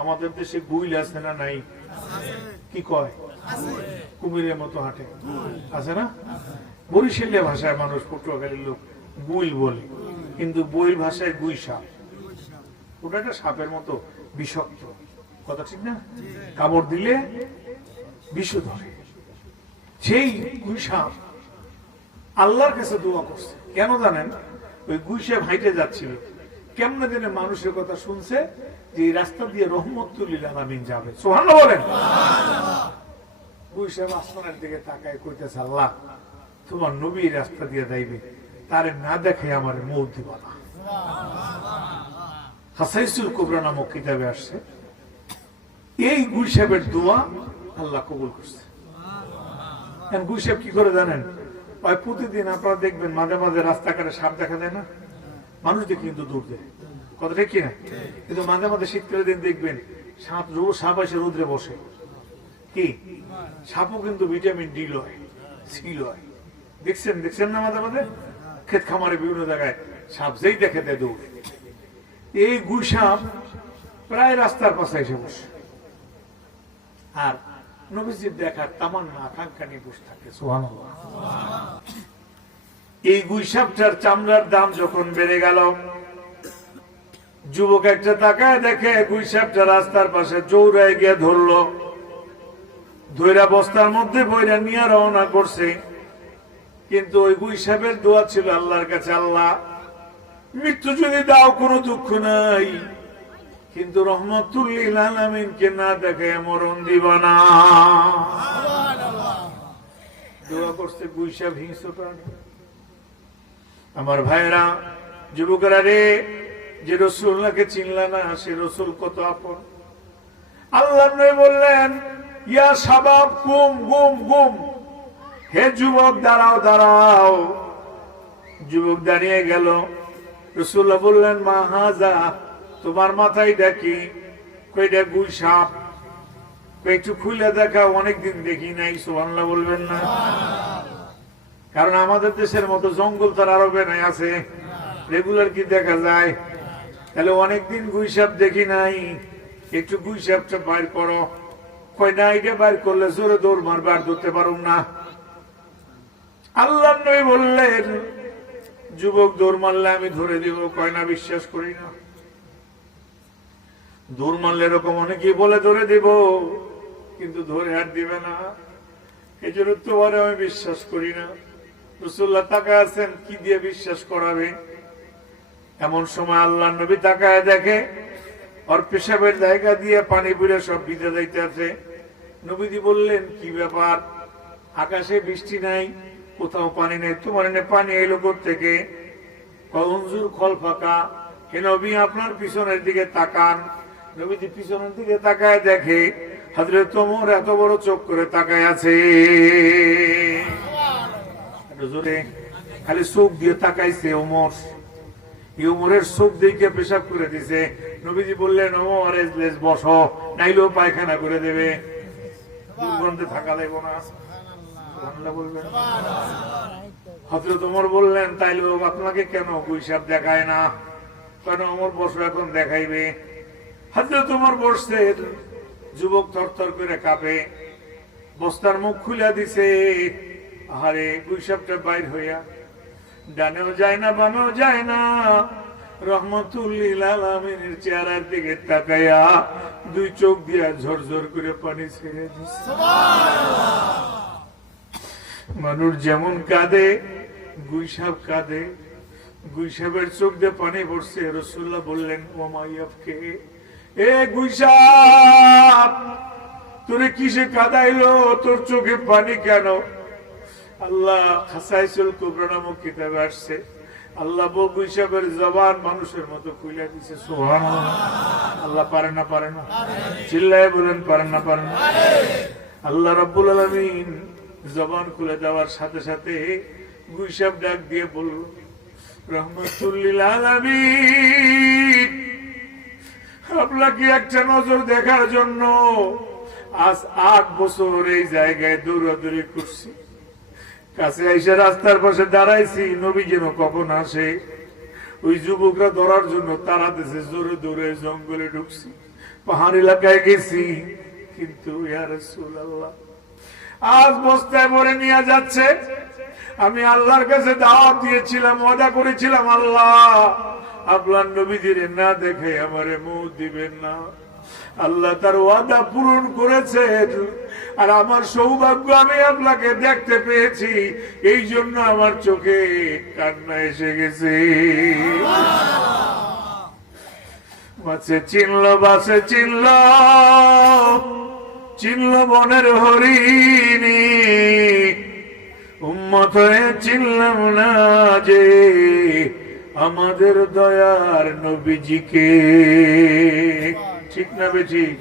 আমাদের দেশে গুইল আছে না নাই? কি কয়? কুমিরের মতো হাঁটে, আছে না? বরিশালীয় ভাষায় মানুষ, পটুয়াখালীর লোক গুইল বলে, কিন্তু বইল ভাষায় গুই সাপ। ওটা একটা সাপের মতো বিষাক্ত, কথা ঠিক না? কামড় দিলে বিষ ধরে। সেই গুই সাপ আল্লাহর কাছে দোয়া করছে। কেন জানেন? ওই গুই সাপ হাইটে যাচ্ছিল, কেমনে দিনে মানুষের কথা শুনছে যে এই রাস্তা দিয়ে রহমতুল লিল আলামিন যাবে। সুবহানাল্লাহ বলেন। গুই সাপ আসমানের দিকে তাকায় কইতেছে, আল্লাহ তোমার নবী এই রাস্তা দিয়ে যাইবে, তারে না দেখে আমার মৌত দিবা না। হাসাইসুল কুবরা নামক কিতাবে আসছে, এই গুই সাপের দোয়া আল্লাহ কবুল করছে। গুই সাপ কি করে জানেন? প্রতিদিন আপনারা দেখবেন মাঝে মাঝে রাস্তাঘাটে সাপ দেখা যায় না? মানুষ দেখে কিন্তু দূর দেয়, কথা ঠিক কিনা? কিন্তু মাঝে মাঝে শীতকালের দিন দেখবেন সাপ এসে রোদ্রে বসে। কি সাপও কিন্তু ভিটামিন ডি লয়, সি লয়। দেখছেন না মাঝে মাঝে ক্ষেত খামারে বিভিন্ন জায়গায় সাপ যেই দেখে দেয় দৌড়ে। এই গুই সাপ প্রায় রাস্তার পাশে এসে বসে, আর নবীজির দেখার তামান্না আকাঙ্ক্ষা নিয়ে বসে থাকে। সুবহানাল্লাহ। এই গুই সাপটার চামড়ার দাম যখন বেড়ে গেল, যুবক একটা তাকায় দেখে গুই সাপটা রাস্তার পাশে চৌড়ায় গিয়ে ধরলো, ধইরা বস্তার মধ্যে বইরা নিয়ে রওনা করছে। কিন্তু ওই গুই সাপের দোয়া ছিল আল্লাহর কাছে, আল্লাহ মৃত্যু যদি দাও কোনো দুঃখ নাই, কিন্তু রহমতুল লিল আলামিনকে না দেখে মরণ দিব না। দোয়া করছে গুই সাপ, হিংস্র প্রাণী। আমার ভাইরা, যুবকেরা রে, যে রাসূলুল্লাহকে চিনলা না, সে রাসূল কত আপন। আল্লাহ নবী বললেন, ইয়া শাবাব কুম গুম গুম, হে যুবক দাঁড়াও দাঁড়াও। যুবক দাঁড়িয়ে গেল। রাসূলুল্লাহ বললেন, মা হাজা, তোমার মাথায় ডাকি? কইটা গুই সাপ। একটু খুলে দেখা, অনেকদিন দেখি নাই। সুবহানাল্লাহ বলবেন না? কারণ আমাদের দেশের মতো জঙ্গল তার আরবে নাই, আছে রেগুলার কি দেখা যায়? তাহলে অনেকদিন গুই সাপ দেখি নাই, একটু গুই সাপটা বাইর করো। কই না, এটা বাইর করলে জোরে দৌড় মারবে, আর ধরতে পারুম না। আল্লাহ নবী বললেন, যুবক দৌড় মারলে আমি ধরে দিব। কয় না, বিশ্বাস করি না। দৌড় মারলে এরকম অনেকেই বলে ধরে দিব, কিন্তু ধরে আর দিবে না। এই জন্য তোমারে আমি বিশ্বাস করি না। রাসূলুল্লাহ তাকায় আছেন, কি দিয়ে বিশ্বাস করাবে? এমন সময় আল্লাহ নবী তাকায় দেখে ওর পেশাবের জায়গা দিয়ে পানি পুড়ে সব ভিজে যাইতেছে। নবীজি বললেন, কি ব্যাপার? আকাশে বৃষ্টি নাই, কোথাও পানি নেই, তোমার এনে পানি এলো কোত্থেকে? অনজুর খল ফাঁকা। হে নবী, আপনার পিছনের দিকে তাকান। নবীজি পিছনের দিকে তাকায় দেখে হযরত ওমর এত বড় চোখ করে তাকায় আছে। জোরে খালি চোখ দিয়ে তাকাইছে ওমর। ওমরের চোখ দিয়ে পেশাব করে দিছে। নবীজি বললেন, ওমর বসো, নাইলেও পায়খানা করে দেবে, দুর্গন্ধে থাকা দেব না। বলবেন। হযরত ওমর বললেন, তাইলে আপনাকে কেন গুই সাপ দেখায় না? কেন? ওমর বসো, এখন দেখাইবে। হযরত ওমর বসছে। যুবক থরথর করে কাঁপে, বস্তার মুখ খুলে দিছে। আরে গুই সাপটা বাইর হইয়া ডানেও যায় না, বামেও যায় না, রহমতুল লিল আলামিনের চেহারার দিকে তাকাইয়া দুই চোখ দিয়া ঝরঝর করে পানি ছেড়ে দিছে। মানুষ যেমন কাঁদে, গুই সাপ কাঁদে। গুই সাপের চোখ দিয়ে পানি পড়ছে। রাসূলুল্লাহ বললেন, ও মাইয়াফকে, এ গুই সাপ, তোরে কিসে কাঁদাইলো? তোর চোখে পানি কেন? আল্লাহ হাসাইসুল কুবরা নামক কিতাবে আসছে, আল্লাহ গুই সাপের জবান মানুষের মতো খুলে দিছে। সুবহানাল্লাহ। আল্লাহ পারে না? পারে না? চিল্লায় বলেন, পারেন না? পারেন না? আল্লাহ রাব্বুল আলামিন জবান খুলে দেওয়ার সাথে সাথে গুই সাপ ডাক দিয়ে বলল, রহমতুল লিল আলামিন, আপনাকে একটা নজর দেখার জন্য আজ 8 বছর এই জায়গায় দৌড়াদৌড়ি করছি। কাছে এসে রাস্তার পাশে দাঁড়াইছি, নবী যেন কখন আসে। ওই যুবকরা ধরার জন্য তাড়াতেছে, জোরে দৌড়ে জঙ্গলে ঢুকছি। পাহাড় এলাকায় গেছি, কিন্তু ইয়া রাসূলুল্লাহ আজ বস্তায় ভরে নিয়ে যাচ্ছে। আমি আল্লাহর কাছে দাওয়াত দিয়েছিলাম, ওয়াদা করেছিলাম, আল্লাহ আপনার নবীদের না দেখে আমারে মৌত দিবেন না। আল্লাহ তার ওয়াদা পূরণ করেছেন, আর আমার সৌভাগ্য আমি আপনাকে দেখতে পেয়েছি, এই জন্য আমার চোখে কান্না এসে গেছে। মাছে চিনল, বাসে চিনল, চিনল বনের হরিণী, উম্মত হয়ে চিনলাম না যে আমাদের দয়ার নবীজিকে। ঠিক না বেঠিক?